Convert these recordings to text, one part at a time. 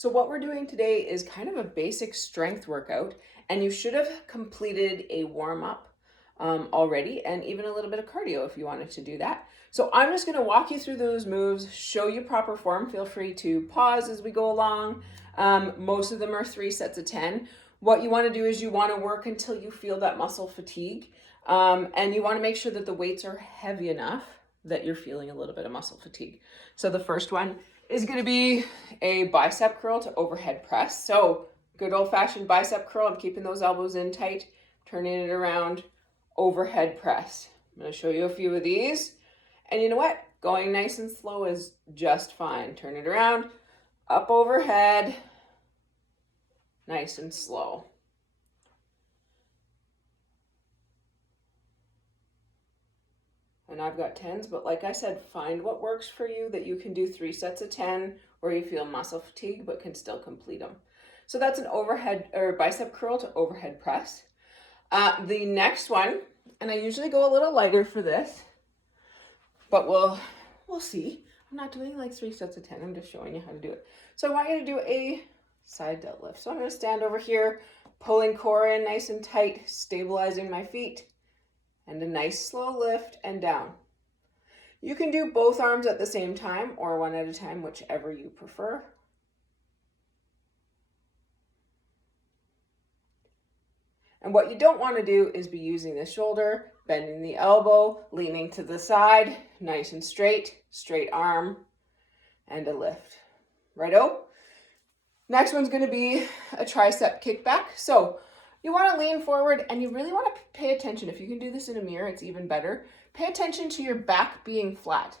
So what we're doing today is kind of a basic strength workout, and you should have completed a warm-up already, and even a little bit of cardio if you wanted to do that. So I'm just gonna walk you through those moves, show you proper form. Feel free to pause as we go along. Most of them are 3 sets of 10. What you wanna do is you wanna work until you feel that muscle fatigue, and you wanna make sure that the weights are heavy enough that you're feeling a little bit of muscle fatigue. So the first one is going to be a bicep curl to overhead press. So good old-fashioned bicep curl. I'm keeping those elbows in tight, turning it around, overhead press. I'm going to show you a few of these. And you know what? Going nice and slow is just fine. Turn it around, up overhead, nice and slow. And I've got 10s, but like I said, find what works for you, that you can do 3 sets of 10 where you feel muscle fatigue but can still complete them. So that's an overhead or bicep curl to overhead press. The next one, and I usually go a little lighter for this, but we'll see. I'm not doing like 3 sets of 10. I'm just showing you how to do it. So I want you to do a side deadlift. So I'm going to stand over here, pulling core in nice and tight, stabilizing my feet. And a nice slow lift and down. You can do both arms at the same time or one at a time, whichever you prefer. And what you don't want to do is be using the shoulder, bending the elbow, leaning to the side, nice and straight arm, and a lift. Righto? Next one's going to be a tricep kickback. So you want to lean forward and you really want to pay attention. If you can do this in a mirror, it's even better. Pay attention to your back being flat.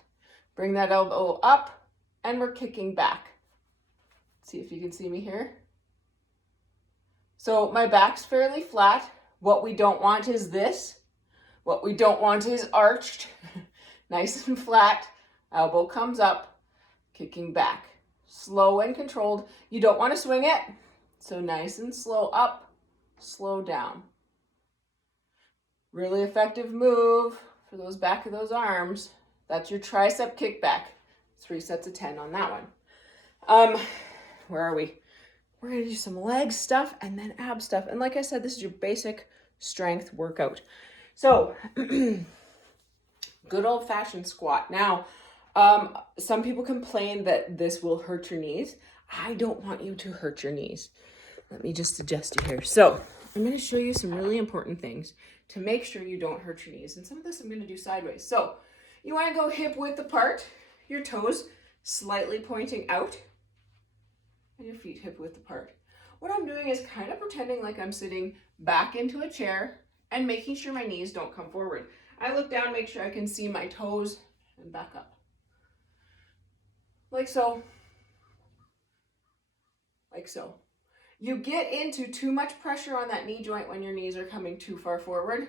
Bring that elbow up and we're kicking back. See if you can see me here. So my back's fairly flat. What we don't want is this. What we don't want is arched. Nice and flat. Elbow comes up, kicking back. Slow and controlled. You don't want to swing it. So nice and slow up. Slow down. Really effective move for those back of those arms. That's your tricep kickback. 3 sets of 10 on that one. Where are we? We're gonna do some leg stuff and then ab stuff. And like I said, this is your basic strength workout. So, good old-fashioned squat. Now, some people complain that this will hurt your knees. I don't want you to hurt your knees. Let me just adjust you here. So I'm going to show you some really important things to make sure you don't hurt your knees. And some of this I'm going to do sideways. So you want to go hip width apart, your toes slightly pointing out, and your feet hip width apart. What I'm doing is kind of pretending like I'm sitting back into a chair and making sure my knees don't come forward. I look down, make sure I can see my toes, and back up. Like so. Like so. You get into too much pressure on that knee joint when your knees are coming too far forward,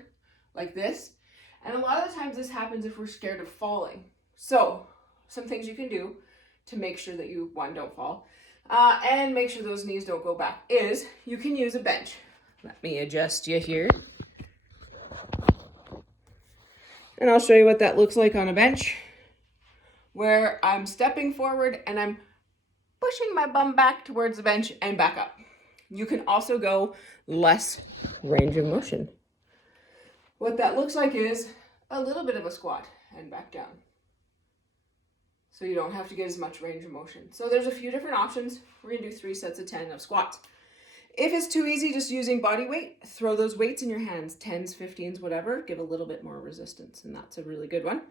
like this. And a lot of the times this happens if we're scared of falling. So some things you can do to make sure that you, one, don't fall, and make sure those knees don't go back is you can use a bench. Let me adjust you here. And I'll show you what that looks like on a bench, where I'm stepping forward and I'm pushing my bum back towards the bench and back up. You can also go less range of motion. What that looks like is a little bit of a squat and back down. So you don't have to get as much range of motion. So there's a few different options. We're gonna do 3 sets of 10 of squats. If it's too easy just using body weight, throw those weights in your hands, 10s, 15s, whatever, give a little bit more resistance, and that's a really good one.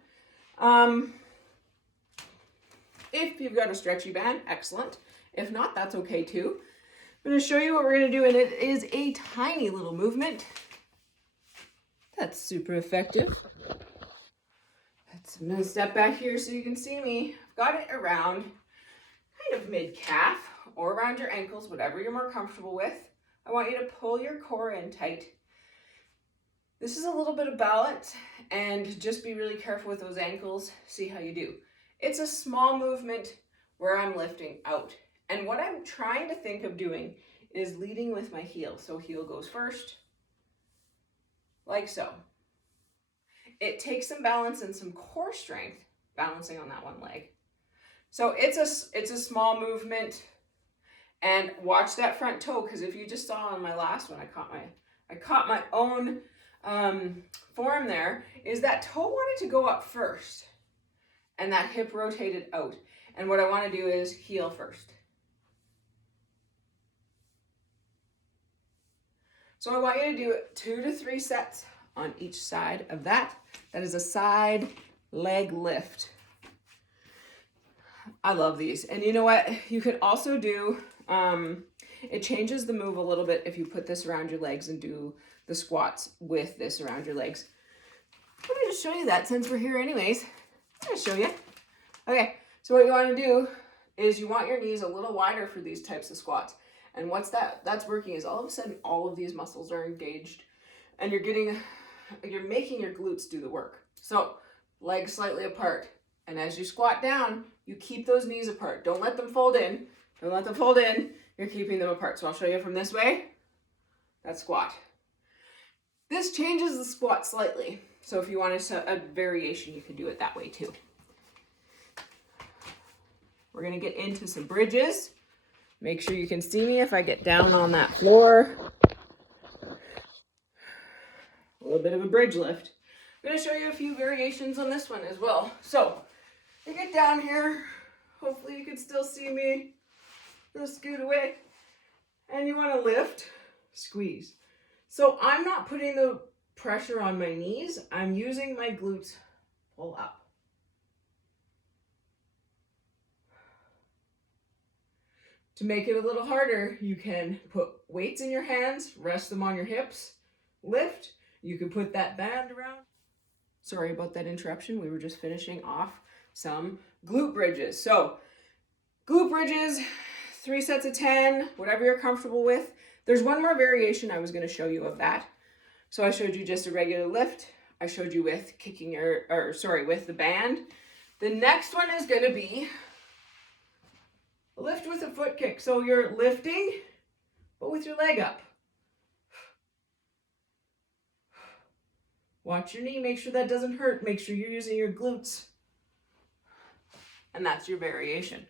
If you've got a stretchy band, excellent. If not, that's okay too. I'm going to show you what we're going to do, and it is a tiny little movement. That's super effective. I'm going to step back here so you can see me. I've got it around kind of mid-calf or around your ankles, whatever you're more comfortable with. I want you to pull your core in tight. This is a little bit of balance, and just be really careful with those ankles. See how you do. It's a small movement where I'm lifting out. And what I'm trying to think of doing is leading with my heel. So heel goes first, like so. It takes some balance and some core strength balancing on that one leg. So it's a small movement, And watch that front toe, because if you just saw on my last one, I caught my own form there, is that toe wanted to go up first and that hip rotated out. And what I want to do is heel first. So I want you to do 2 to 3 sets on each side of that. That is a side leg lift. I love these. And you know what? You could also do, it changes the move a little bit if you put this around your legs and do the squats with this around your legs. Let me just show you that since we're here anyways. I'm going to show you. Okay, so what you want to do is you want your knees a little wider for these types of squats. And what's that's working is all of a sudden all of these muscles are engaged and you're making your glutes do the work. So legs slightly apart. And as you squat down, you keep those knees apart. Don't let them fold in. Don't let them fold in. You're keeping them apart. So I'll show you from this way. That's squat. This changes the squat slightly. So if you wanted a variation, you can do it that way too. We're going to get into some bridges. Make sure you can see me if I get down on that floor. A little bit of a bridge lift. I'm going to show you a few variations on this one as well. So you get down here. Hopefully you can still see me. Just scoot away. And you want to lift, squeeze. So I'm not putting the pressure on my knees. I'm using my glutes pull up. To make it a little harder, you can put weights in your hands, rest them on your hips, lift. You can put that band around. Sorry about that interruption. We were just finishing off some glute bridges. So glute bridges, 3 sets of 10, whatever you're comfortable with. There's one more variation I was going to show you of that. So I showed you just a regular lift. I showed you with with the band. The next one is going to be lift with a foot kick. So you're lifting, but with your leg up. Watch your knee. Make sure that doesn't hurt. Make sure you're using your glutes. And that's your variation.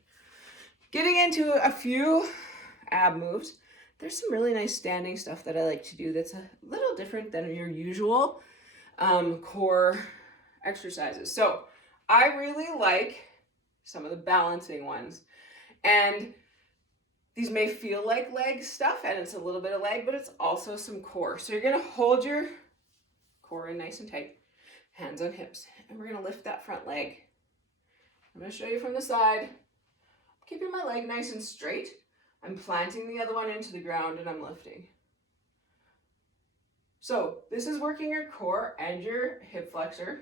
Getting into a few ab moves. There's some really nice standing stuff that I like to do that's a little different than your usual core exercises. So I really like some of the balancing ones. And these may feel like leg stuff, and it's a little bit of leg, but it's also some core. So you're going to hold your core in nice and tight, hands on hips, and we're going to lift that front leg. I'm going to show you from the side. I'm keeping my leg nice and straight. I'm planting the other one into the ground, and I'm lifting. So this is working your core and your hip flexor.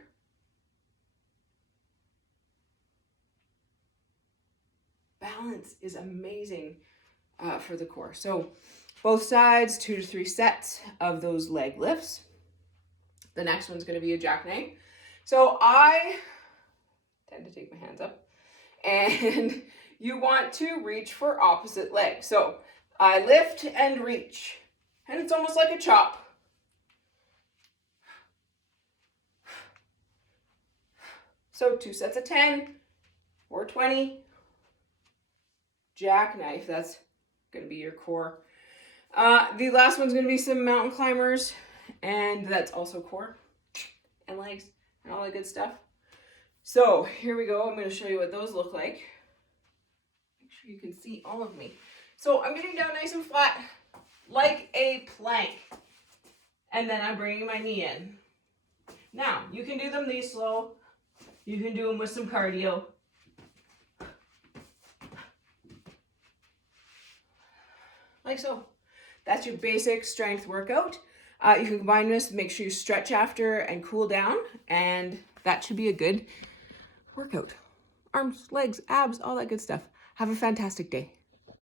Balance is amazing for the core. So both sides, 2 to 3 sets of those leg lifts. The next one's going to be a jackknife. So I tend to take my hands up, and you want to reach for opposite leg. So I lift and reach, and it's almost like a chop. So 2 sets of 10 or 20. Jackknife, that's going to be your core. The last one's going to be some mountain climbers, and that's also core and legs and all that good stuff. So here we go. I'm going to show you what those look like. Make sure you can see all of me. So I'm getting down nice and flat like a plank, and then I'm bringing my knee in. Now, you can do them these slow. You can do them with some cardio. Like so. That's your basic strength workout. You can combine this, make sure you stretch after and cool down, and that should be a good workout. Arms, legs, abs, all that good stuff. Have a fantastic day.